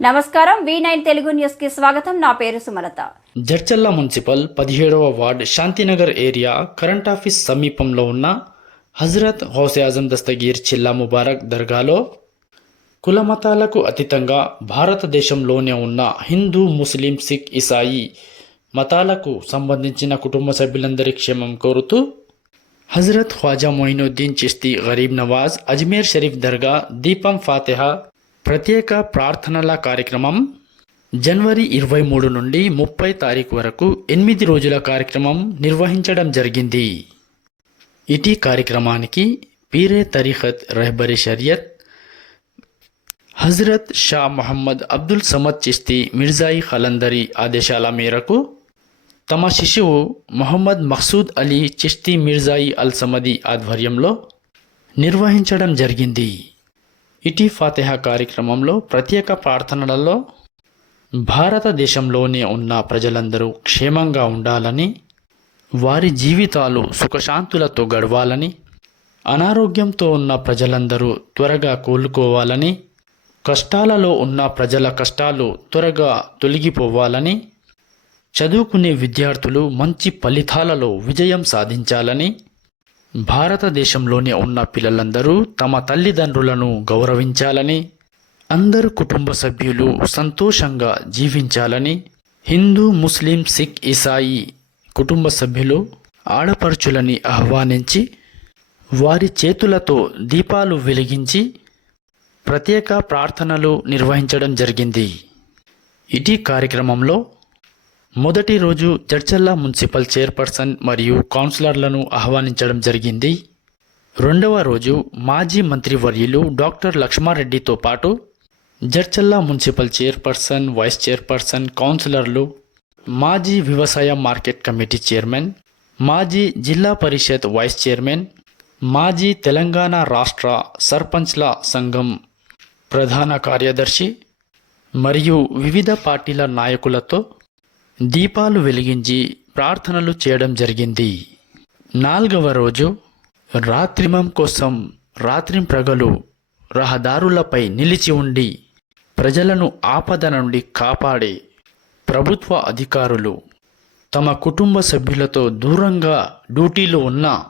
నమస్కారం V nine Telugu న్యూస్కి స్వాగతం. నా పేరు సుమలత. జడ్చల్ల మున్సిపల్ పదిహేడవ ward Shanthinagar area current office సమీపంలో ఉన్న హజరత్ హౌసే ఆజం దస్తగీర్ చిల్లా ముబారక్ దర్గాలో కుల మతాలకు అతీతంగా భారతదేశంలోనే ఉన్న హిందూ ముస్లిం సిక్ ఇసాయి మతాలకు సంబంధించిన కుటుంబ సభ్యులందరి క్షేమం కోరుతూ హజరత్ ఖ్వాజా మొయినుద్దీన్ చిస్తి గరీబ్ నవాజ్ అజ్మీర్ షరీఫ్ దర్గా దీపం ఫాతిహా ప్రత్యేక ప్రార్థనల కార్యక్రమం జనవరి ఇరవై మూడు నుండి ముప్పై తారీఖు వరకు ఎనిమిది రోజుల కార్యక్రమం నిర్వహించడం జరిగింది. ఇటీ కార్యక్రమానికి పీరే తరీఖత్ రెహబరి షరియత్ హజరత్ షా మొహమ్మద్ అబ్దుల్ సమద్ చిస్తి మిర్జాయి ఖలందరి ఆదేశాల మేరకు తమ శిశువు మొహమ్మద్ మక్సూద్ అలీ చిస్తి మిర్జాయి అల్ సమది ఆధ్వర్యంలో నిర్వహించడం జరిగింది. ఇటీ ఫాతిహ కార్యక్రమంలో ప్రత్యేక ప్రార్థనలలో భారతదేశంలోనే ఉన్న ప్రజలందరూ క్షేమంగా ఉండాలని వారి జీవితాలు సుఖశాంతులతో గడవాలని అనారోగ్యంతో ఉన్న ప్రజలందరూ త్వరగా కోలుకోవాలని కష్టాలలో ఉన్న ప్రజల కష్టాలు త్వరగా తొలగిపోవాలని చదువుకునే విద్యార్థులు మంచి ఫలితాలలో విజయం సాధించాలని భారతదేశంలోనే ఉన్న పిల్లలందరూ తమ తల్లిదండ్రులను గౌరవించాలని అందరు కుటుంబ సభ్యులు సంతోషంగా జీవించాలని హిందూ ముస్లిం సిక్ ఇసాయి కుటుంబ సభ్యులు ఆడపడుచులని ఆహ్వానించి వారి చేతులతో దీపాలు వెలిగించి ప్రత్యేక ప్రార్థనలు నిర్వహించడం జరిగింది. ఇటీ కార్యక్రమంలో మొదటి రోజు జడ్చల్లా మున్సిపల్ చైర్పర్సన్ మరియు కౌన్సిలర్లను ఆహ్వానించడం జరిగింది. రెండవ రోజు మాజీ మంత్రివర్యులు డాక్టర్ లక్ష్మారెడ్డితో పాటు Jadcherla municipal chairperson vice chairperson కౌన్సిలర్లు మాజీ వ్యవసాయ మార్కెట్ కమిటీ చైర్మన్ మాజీ జిల్లా పరిషత్ వైస్ చైర్మన్ మాజీ తెలంగాణ రాష్ట్ర సర్పంచ్ల సంఘం ప్రధాన కార్యదర్శి మరియు వివిధ పార్టీల నాయకులతో దీపాలు వెలిగించి ప్రార్థనలు చేయడం జరిగింది. నాలుగవ రోజు రాత్రిమం కోసం రాత్రి ప్రగలు రహదారులపై నిలిచి ఉండి ప్రజలను ఆపద నుండి కాపాడే ప్రభుత్వ అధికారులు తమ కుటుంబ సభ్యులతో దూరంగా డ్యూటీలో ఉన్న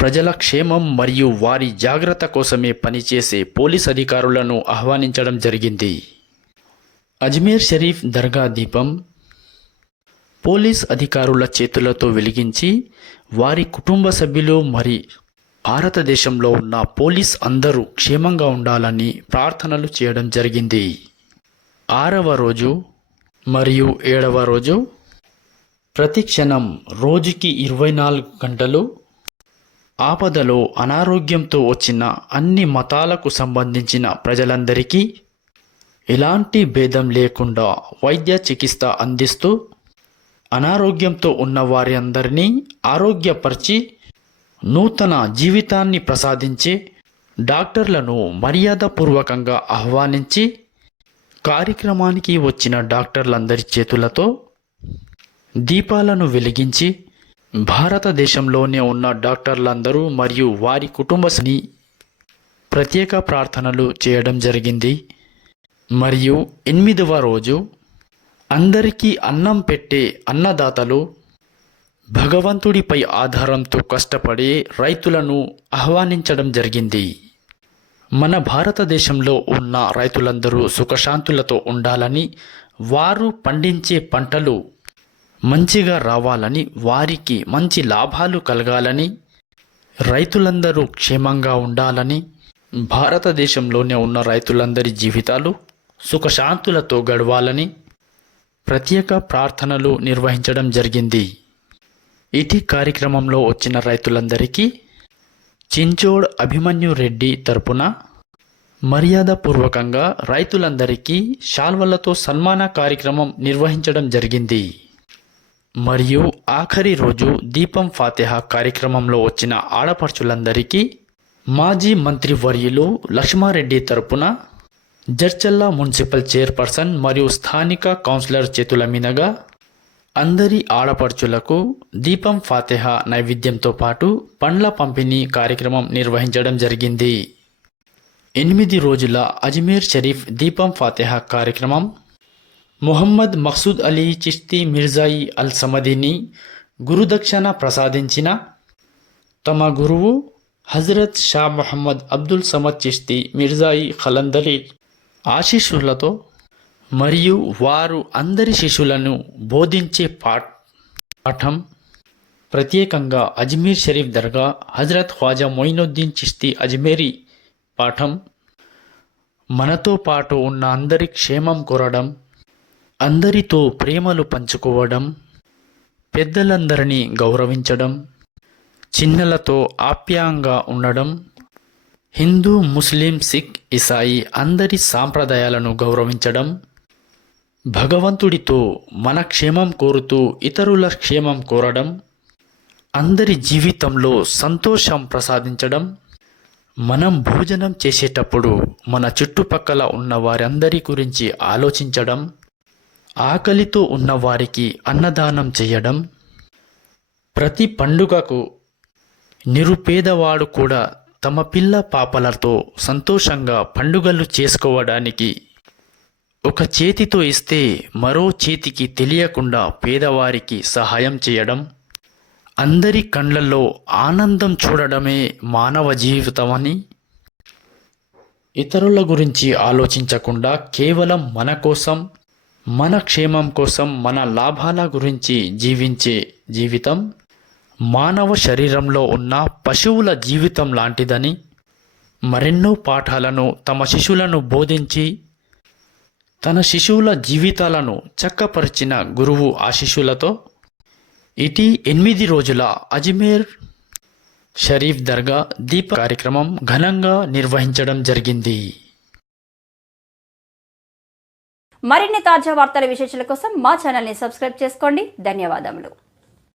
ప్రజల క్షేమం మరియు వారి జాగ్రత్త కోసమే పనిచేసే పోలీస్ అధికారులను ఆహ్వానించడం జరిగింది. అజ్మీర్ షరీఫ్ దర్గా దీపం పోలీస్ అధికారుల చేతులతో వెలిగించి వారి కుటుంబ సభ్యులు మరి భారతదేశంలో ఉన్న పోలీస్ అందరూ క్షేమంగా ఉండాలని ప్రార్థనలు చేయడం జరిగింది. ఆరవ రోజు మరియు ఏడవ రోజు ప్రతి క్షణం రోజుకి ఇరవై నాలుగు గంటలు ఆపదలో అనారోగ్యంతో వచ్చిన అన్ని మతాలకు సంబంధించిన ప్రజలందరికీ ఎలాంటి భేదం లేకుండా వైద్య చికిత్స అందిస్తూ అనారోగ్యంతో ఉన్న వారి అందరినీ ఆరోగ్యపరిచి నూతన జీవితాన్ని ప్రసాదించే డాక్టర్లను మర్యాదపూర్వకంగా ఆహ్వానించి కార్యక్రమానికి వచ్చిన డాక్టర్లందరి చేతులతో దీపాలను వెలిగించి భారతదేశంలోనే ఉన్న డాక్టర్లందరూ మరియు వారి కుటుంబని ప్రత్యేక ప్రార్థనలు చేయడం జరిగింది. మరియు ఎనిమిదవ రోజు అందరికీ అన్నం పెట్టే అన్నదాతలు భగవంతుడిపై ఆధారంతో కష్టపడే రైతులను ఆహ్వానించడం జరిగింది. మన భారతదేశంలో ఉన్న రైతులందరూ సుఖశాంతులతో ఉండాలని వారు పండించే పంటలు మంచిగా రావాలని వారికి మంచి లాభాలు కలగాలని రైతులందరూ క్షేమంగా ఉండాలని భారతదేశంలోనే ఉన్న రైతులందరి జీవితాలు సుఖశాంతులతో గడవాలని ప్రత్యేక ప్రార్థనలు నిర్వహించడం జరిగింది. ఇటీ కార్యక్రమంలో వచ్చిన రైతులందరికీ చించోడ్ అభిమన్యు రెడ్డి తరపున మర్యాదపూర్వకంగా రైతులందరికీ శాల్వలతో సన్మాన కార్యక్రమం నిర్వహించడం జరిగింది. మరియు ఆఖరి రోజు దీపం ఫాతిహా కార్యక్రమంలో వచ్చిన ఆడపడుచులందరికీ మాజీ మంత్రి వర్యులు లక్ష్మారెడ్డి తరపున జడ్చల్లా మున్సిపల్ చైర్పర్సన్ మరియు స్థానిక కౌన్సిలర్ చేతుల మీదుగా అందరి ఆడపడుచులకు దీపం ఫాతిహా నైవేద్యంతో పాటు పండ్ల పంపిణీ కార్యక్రమం నిర్వహించడం జరిగింది. ఎనిమిది రోజుల అజ్మీర్ షరీఫ్ దీపం ఫాతిహా కార్యక్రమం మొహమ్మద్ మక్సూద్ అలీ చిష్తి మిర్జాయి అల్ సమదీని గురుదక్షిణ ప్రసాదించిన తమ గురువు హజరత్ షా మొహమ్మద్ అబ్దుల్ సమద్ చిష్తి మిర్జాయి ఖలందరి ఆశీస్సులతో మరియు వారు అందరి శిష్యులను బోధించే పాఠ పాఠం ప్రత్యేకంగా అజ్మీర్ షరీఫ్ దర్గా హజరత్ ఖ్వాజా మొయినుద్దీన్ చిష్తి అజ్మీరీ పాఠం మనతో పాటు ఉన్న అందరి క్షేమం కోరడం అందరితో ప్రేమలు పంచుకోవడం పెద్దలందరినీ గౌరవించడం చిన్నలతో ఆప్యాయంగా ఉండడం హిందూ ముస్లిం సిక్ ఇసాయి అందరి సాంప్రదాయాలను గౌరవించడం భగవంతుడితో మన క్షేమం కోరుతూ ఇతరుల క్షేమం కోరడం అందరి జీవితంలో సంతోషం ప్రసాదించడం మనం భోజనం చేసేటప్పుడు మన చుట్టుపక్కల ఉన్న వారందరి గురించి ఆలోచించడం ఆకలితో ఉన్న వారికి అన్నదానం చేయడం ప్రతి పండుగకు నిరుపేదవాడు కూడా తమ పిల్ల పాపలతో సంతోషంగా పండుగలు చేసుకోవడానికి ఒక చేతితో ఇస్తే మరో చేతికి తెలియకుండా పేదవారికి సహాయం చేయడం అందరి కండ్లలో ఆనందం చూడడమే మానవ జీవితమని ఇతరుల గురించి ఆలోచించకుండా కేవలం మన కోసం మన క్షేమం కోసం మన లాభాల గురించి జీవించే జీవితం మానవ శరీరంలో ఉన్న పశువుల జీవితం లాంటిదని మరెన్నో పాఠాలను తమ శిశువులను బోధించి తన శిశువుల జీవితాలను చక్కపరిచిన గురువు ఆ శిశువులతో ఇటీ ఎనిమిది రోజుల అజ్మీర్ షరీఫ్ దర్గా దీప కార్యక్రమం ఘనంగా నిర్వహించడం జరిగింది. మరిన్ని తాజా వార్తల విశేషాల కోసం మా ఛానల్ని సబ్స్క్రైబ్ చేసుకోండి. ధన్యవాదములు.